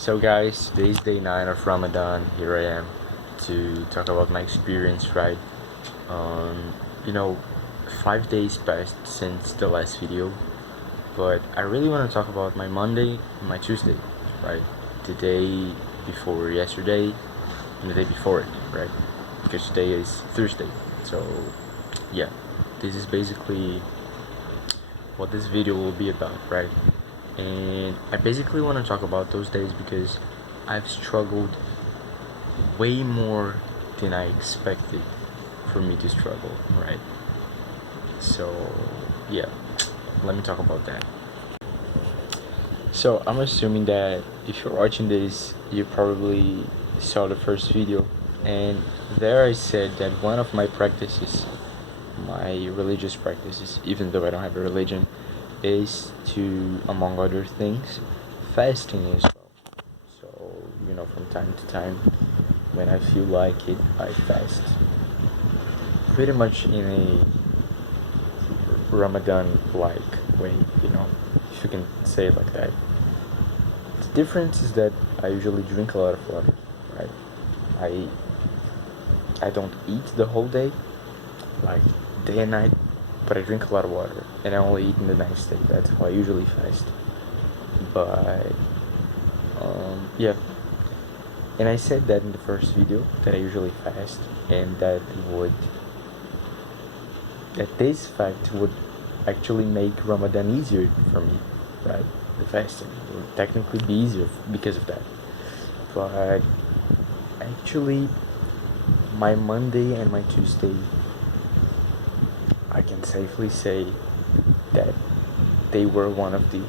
So guys, today is day 9 of Ramadan. Here I am to talk about my experience, right? Um, you know, 5 days passed since the last video, but I really want to talk about my Monday and my Tuesday, right? The day before yesterday and the day before it, right? Because today is Thursday. So, yeah, this is basically what this video will be about, right? And I basically want to talk about those days because I've struggled way more than I expected for me to struggle, right? So, yeah, let me talk about that. So, I'm assuming that if you're watching this, you probably saw the first video, and there I said that one of my practices, my religious practices, even though I don't have a religion, is to, among other things, fasting as well. So, from time to time, when I feel like it, I fast. Pretty much in a Ramadan-like way, if you can say it like that. The difference is that I usually drink a lot of water, right? I I don't eat the whole day, like day and night, but I drink a lot of water, and I only eat in the night state. That's how I usually fast. But yeah, and I said that in the first video that I usually fast, and that this fact would actually make Ramadan easier for me, right? The fasting would technically be easier because of that. But actually, my Monday and my Tuesday, I can safely say that they were one of the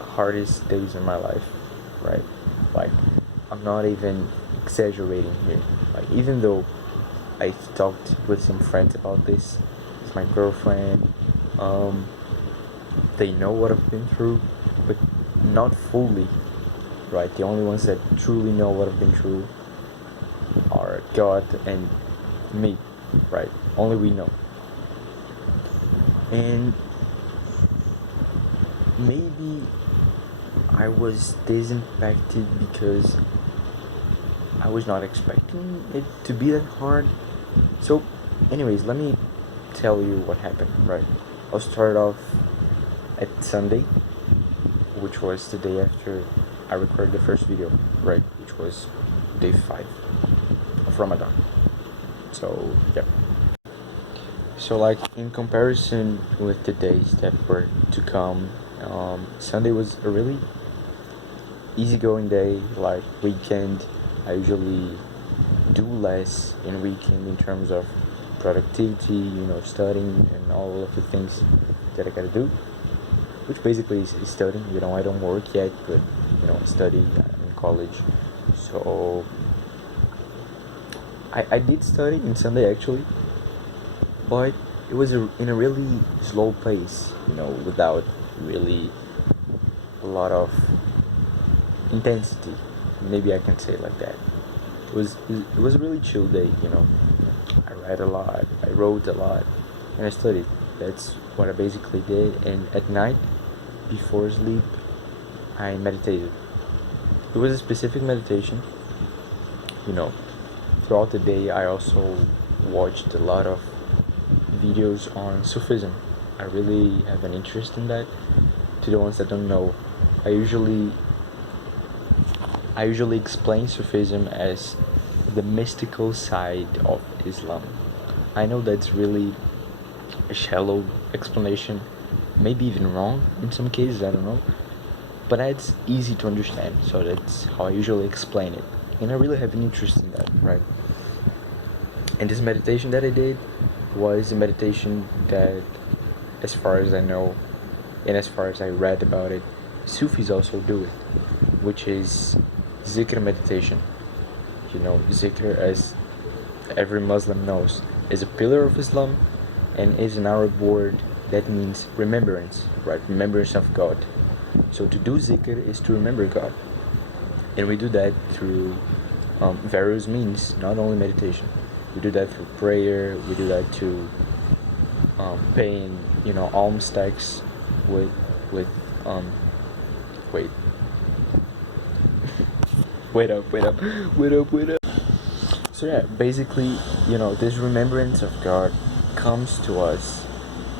hardest days in my life, right? Like, I'm not even exaggerating here. Like, even though I talked with some friends about this, with my girlfriend, they know what I've been through, but not fully, right? The only ones that truly know what I've been through are God and me, right? Only we know. And maybe I was this impacted because I was not expecting it to be that hard. So, anyways, let me tell you what happened, right? I'll start off at Sunday, which was the day after I recorded the first video, right? Which was day 5 of Ramadan. So, yeah. So, like, in comparison with the days that were to come, Sunday was a really easygoing day. Like, weekend, I usually do less in weekend in terms of productivity, studying and all of the things that I gotta do, which basically is studying. I don't work yet, but I study in college. So I did study in Sunday actually, but it was in a really slow pace, without really a lot of intensity. Maybe I can say it like that. It was a really chill day, I read a lot, I wrote a lot, and I studied. That's what I basically did. And at night, before sleep, I meditated. It was a specific meditation. You know, Throughout the day, I also watched a lot of videos on Sufism. I really have an interest in that. To the ones that don't know, I usually explain Sufism as the mystical side of Islam. I know that's really a shallow explanation, maybe even wrong in some cases, I don't know. But it's easy to understand, so that's how I usually explain it. And I really have an interest in that, right? And this meditation that I did was a meditation that, as far as I know, and as far as I read about it, Sufis also do it, which is zikr meditation. Zikr, as every Muslim knows, is a pillar of Islam and is an Arab word that means remembrance, right? Remembrance of God. So to do zikr is to remember God. And we do that through various means, not only meditation. We do that through prayer, we do that to paying, alms tax with wait. Wait up, wait up, wait up, wait up. So yeah, basically, this remembrance of God comes to us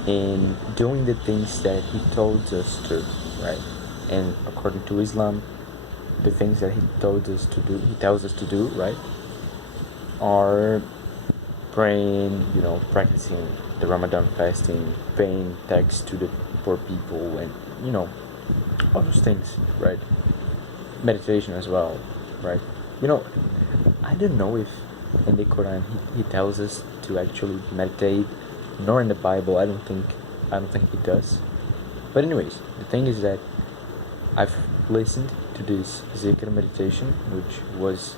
in doing the things that He told us to, right? And according to Islam, the things that He tells us to do, right, are praying, practicing the Ramadan fasting, paying tax to the poor people, and all those things, right? Meditation as well, right? I don't know if in the Quran he tells us to actually meditate, nor in the Bible. I don't think he does. But anyways, the thing is that I've listened to this zikr meditation, which was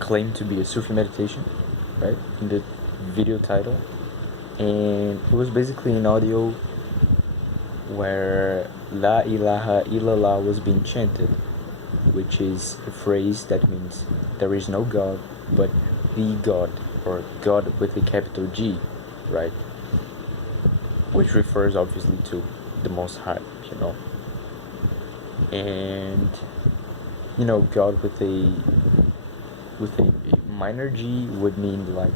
claimed to be a Sufi meditation, right? In the video title, and it was basically an audio where La ilaha illallah was being chanted, which is a phrase that means there is no God but the God, or God with a capital G, right? Which refers obviously to the Most High, and God with a minor G would mean like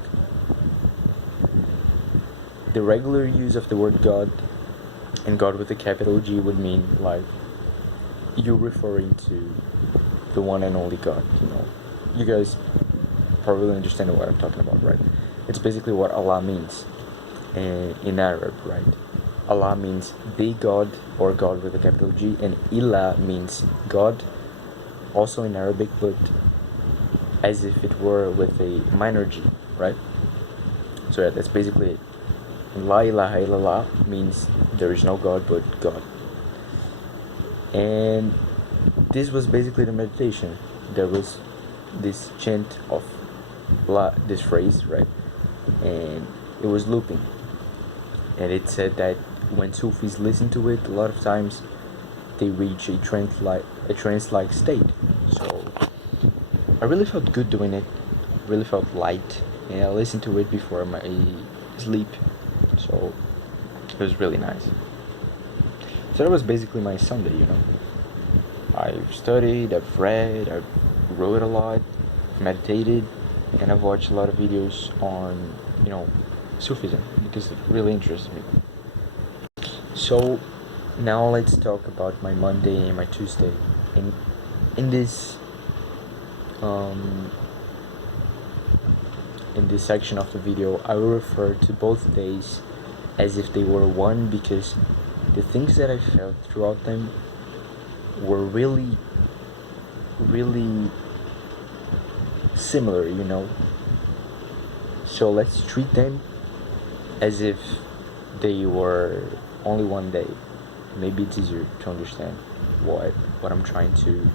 the regular use of the word God, and God with a capital G would mean like you referring to the one and only God. You guys probably understand what I'm talking about, right? It's basically what Allah means in Arab, right? Allah means the God, or God with a capital G, and Ilah means God, also in Arabic, but as if it were with a minor G, right? So yeah, that's basically it. La ilaha illallah means there is no God but God. And this was basically the meditation. There was this chant of this phrase, right? And it was looping. And it said that when Sufis listen to it, a lot of times they reach a trance-like state. So I really felt good doing it. Really felt light. And I listened to it before my sleep. So it was really nice. So that was basically my Sunday, I've studied, I've read, I've wrote a lot, meditated, and I've watched a lot of videos on, Sufism, because it really interests me. So now let's talk about my Monday and my Tuesday. In this section of the video, I will refer to both days as if they were one, because the things that I felt throughout them were really, really similar, So let's treat them as if they were only one day. Maybe it's easier to understand what I'm trying to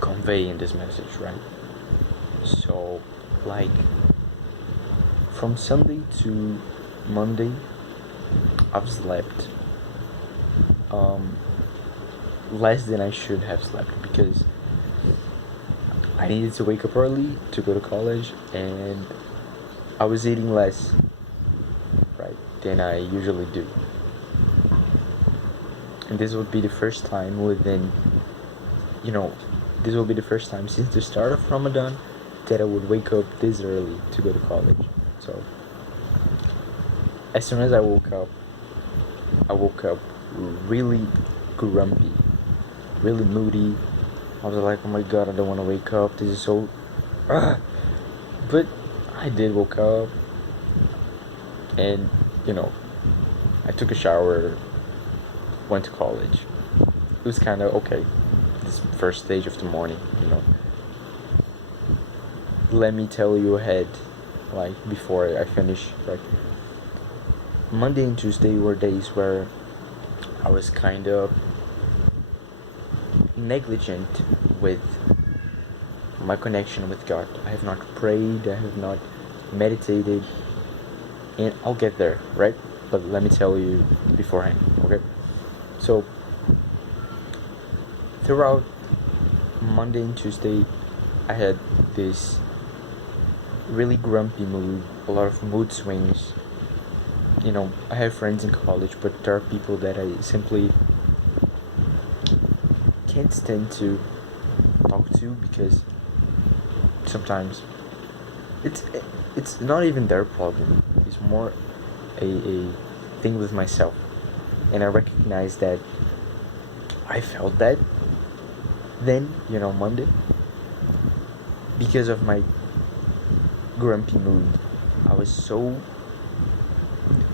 convey in this message, right? So, like, from Sunday to Monday, I've slept less than I should have slept, because I needed to wake up early to go to college, and I was eating less, right, than I usually do. And this would be the first time this will be the first time since the start of Ramadan that I would wake up this early to go to college. So as soon as I woke up really grumpy, really moody. I was like, oh my god, I don't want to wake up. This is so... But I did woke up, and I took a shower, went to college. It was kind of okay, this first stage of the morning, Let me tell you ahead, like, before I finish, like, Monday and Tuesday were days where I was kind of negligent with my connection with God. I have not prayed, I have not meditated, and I'll get there, right? But let me tell you beforehand, okay? So throughout Monday and Tuesday, I had this really grumpy mood, a lot of mood swings. I have friends in college, but there are people that I simply can't stand to talk to, because sometimes it's it's not even their problem. It's more a thing with myself, and I recognize that I felt that then, Monday, because of my grumpy mood. I was so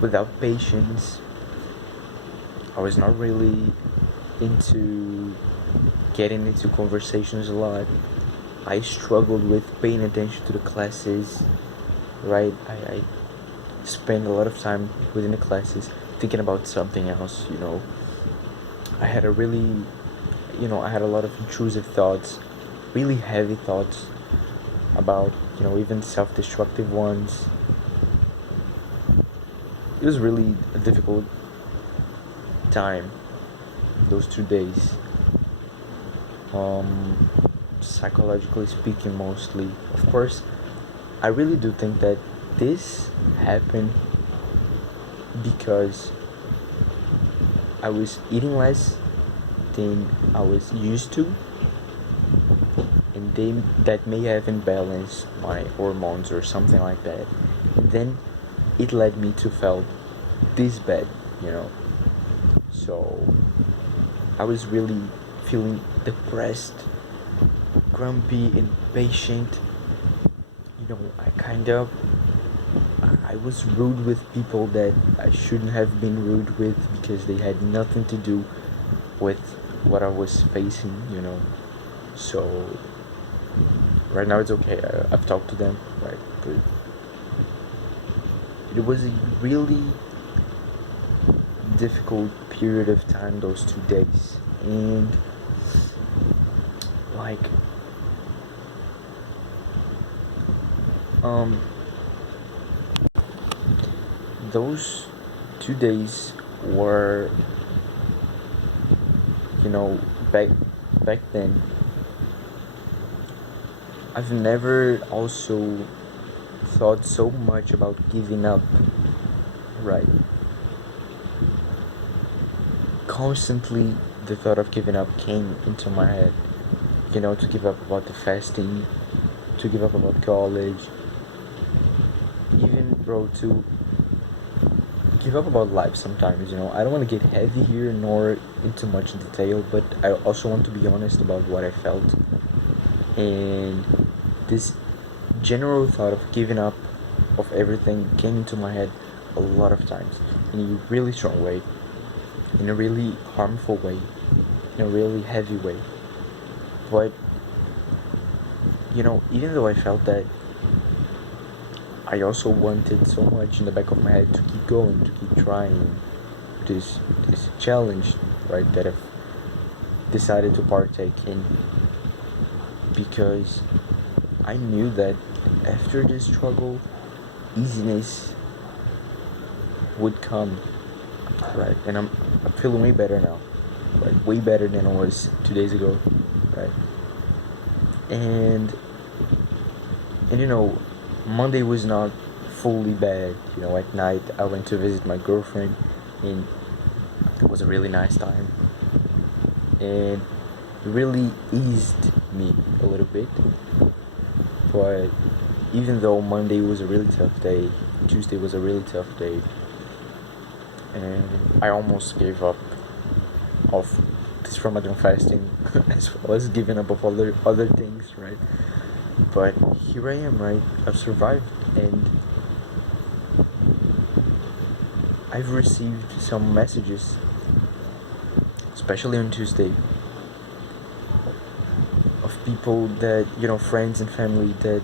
without patience. I was not really into getting into conversations a lot. I struggled with paying attention to the classes, right? I spent a lot of time within the classes thinking about something else. I had a really, I had a lot of intrusive thoughts, really heavy thoughts about, even self destructive ones. It was really a difficult time, those 2 days. Um, Psychologically speaking, mostly. Of course, I really do think that this happened because I was eating less than I was used to, and that may have imbalanced my hormones or something like that. And then it led me to feel this bad. So I was really feeling depressed, grumpy, impatient. I was rude with people that I shouldn't have been rude with because they had nothing to do with what I was facing. So right now it's okay. I've talked to them, right? But it was a really difficult period of time, those 2 days. And like, um, those 2 days were, you know, back then, I've never also thought so much about giving up, right? Constantly, the thought of giving up came into my head. To give up about the fasting, to give up about college, even, bro, to give up about life sometimes. I don't want to get heavy here nor into much detail, but I also want to be honest about what I felt. And this general thought of giving up of everything came into my head a lot of times, in a really strong way, in a really harmful way, in a really heavy way. But even though I felt that, I also wanted so much in the back of my head to keep going, to keep trying this challenge, right, that I've decided to partake in, because I knew that after this struggle, easiness would come, right? And I'm feeling way better now, right? Way better than I was 2 days ago, right? And Monday was not fully bad. At night I went to visit my girlfriend, and it was a really nice time, and it really eased me a little bit. But even though Monday was a really tough day, Tuesday was a really tough day, and I almost gave up of this Ramadan fasting as well as giving up of other things, right? But here I am, right? I've survived, and I've received some messages, especially on Tuesday, of people that, friends and family that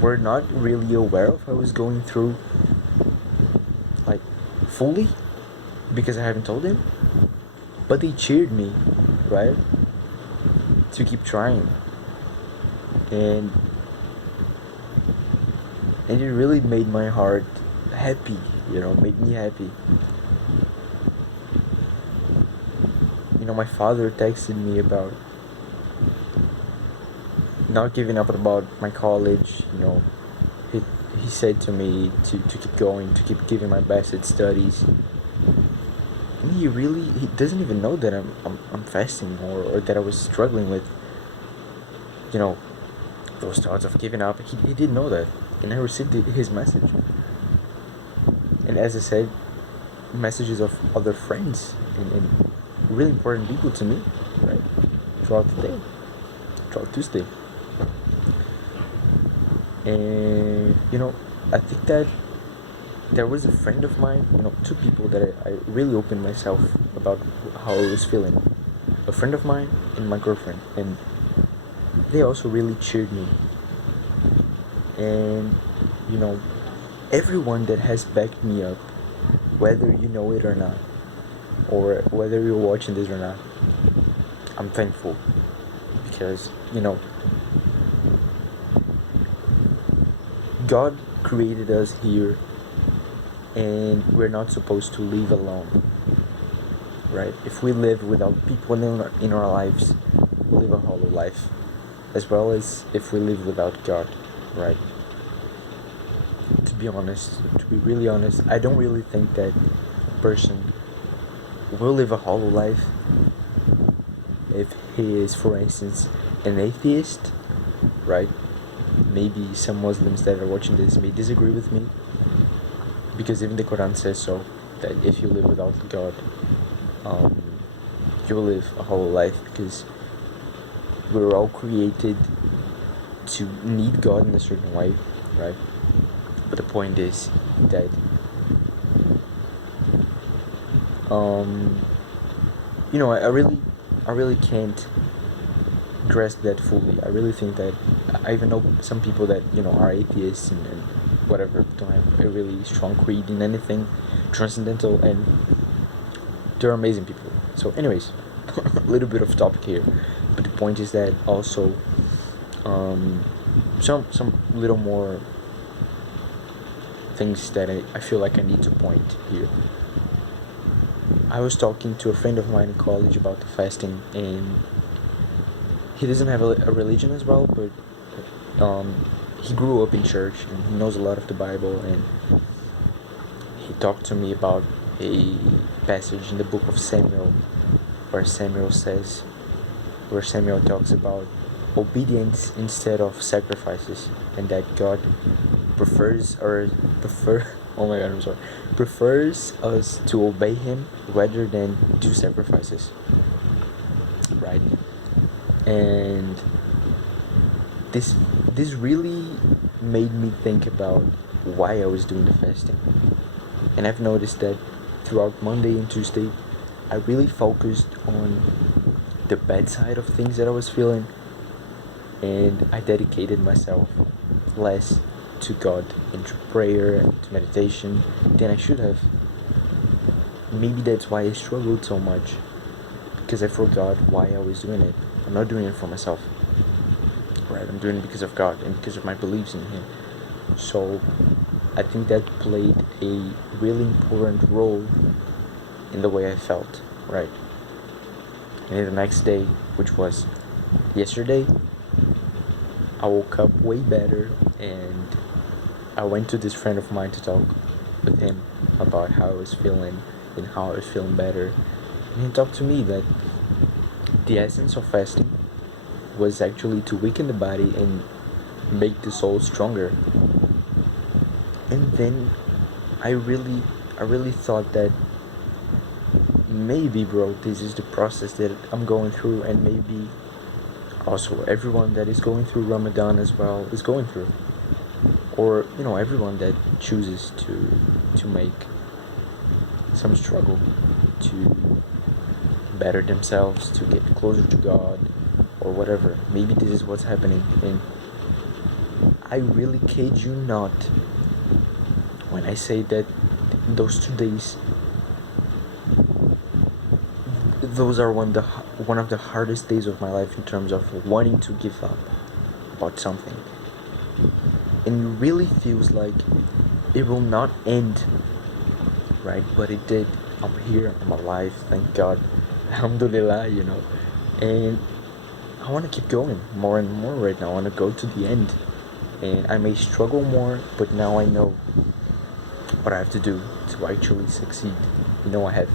were not really aware of what I was going through, like, fully, because I haven't told them, but they cheered me, right? To keep trying. And it really made my heart happy, made me happy. My father texted me about not giving up about my college. He said to me to keep going, to keep giving my best at studies. And he doesn't even know that I'm fasting, or that I was struggling with you know, those thoughts of giving up. He didn't know that, and I received his message. And as I said, messages of other friends and really important people to me, right? Throughout the day, throughout Tuesday. And I think that there was a friend of mine, two people that I really opened myself about how I was feeling. A friend of mine and my girlfriend, and they also really cheered me. And everyone that has backed me up, whether you know it or not, or whether you're watching this or not, I'm thankful because God created us here, and we're not supposed to live alone, right? If we live without people in our lives, we live a hollow life, as well as if we live without God, right? To be honest, to be really honest, I don't really think that a person will live a hollow life if he is, for instance, an atheist, right? Maybe some Muslims that are watching this may disagree with me, because even the Quran says so, that if you live without God, you will live a hollow life, because we're all created to need God in a certain way, right? But the point is that I really can't grasp that fully. I really think that I even know some people that are atheists and whatever, don't have a really strong creed in anything transcendental, and they're amazing people. So anyways, a little bit of topic here, but the point is that also some little more things that I feel like I need to point here. I was talking to a friend of mine in college about the fasting, and he doesn't have a religion as well, but he grew up in church and he knows a lot of the Bible, and he talked to me about a passage in the book of Samuel where Samuel talks about obedience instead of sacrifices, and that God prefers oh my god, I'm sorry, prefers us to obey him rather than do sacrifices, right? And this really made me think about why I was doing the fasting. And I've noticed that throughout Monday and Tuesday, I really focused on the bad side of things that I was feeling, and I dedicated myself less to God and to prayer and to meditation than I should have. Maybe that's why I struggled so much, because I forgot why I was doing it. I'm not doing it for myself, right? I'm doing it because of God and because of my beliefs in him. So I think that played a really important role in the way I felt, right? And then the next day, which was yesterday, I woke up way better, and I went to this friend of mine to talk with him about how I was feeling and how I was feeling better. And he talked to me that the essence of fasting was actually to weaken the body and make the soul stronger. And then I really thought that maybe, bro, this is the process that I'm going through, and maybe also everyone that is going through Ramadan as well is going through, or everyone that chooses to make some struggle to better themselves, to get closer to God, or whatever. Maybe this is what's happening. And I really kid you not when I say that those 2 days, those are one of the hardest days of my life in terms of wanting to give up about something. And it really feels like it will not end, right? But it did. I'm here, I'm alive, thank God. Alhamdulillah, And I want to keep going more and more right now. I want to go to the end. And I may struggle more, but now I know what I have to do to actually succeed. I have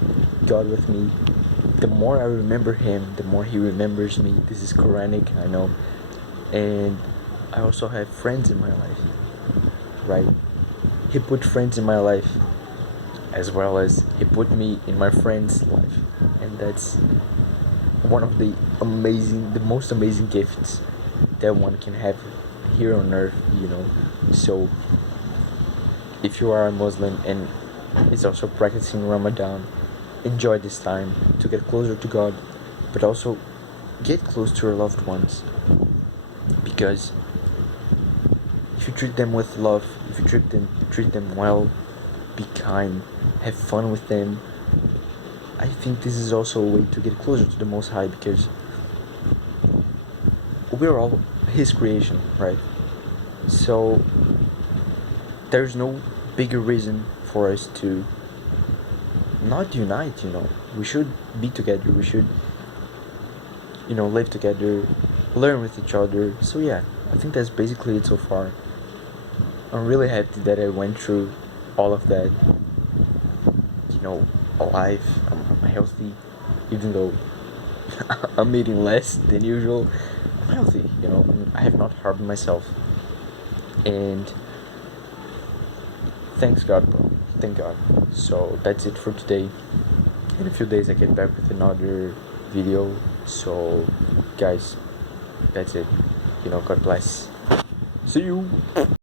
God with me. The more I remember him, the more he remembers me. This is Quranic, I know. And I also have friends in my life, right? He put friends in my life as well as he put me in my friend's life, and that's one of the most amazing gifts that one can have here on earth, you know. So if you are a Muslim and is also practicing Ramadan, enjoy this time to get closer to God, but also get close to your loved ones, because if you treat them with love, if you treat them well, be kind, have fun with them. I think this is also a way to get closer to the Most High, because we're all His creation, right? So there's no bigger reason for us to not unite. We should be together. We should, live together, learn with each other. So yeah, I think that's basically it so far. I'm really happy that I went through all of that, alive. I'm healthy, even though I'm eating less than usual. I'm healthy, I have not harmed myself. And thanks God, bro. Thank God. So that's it for today. In a few days, I get back with another video. So, guys, that's it. God bless. See you.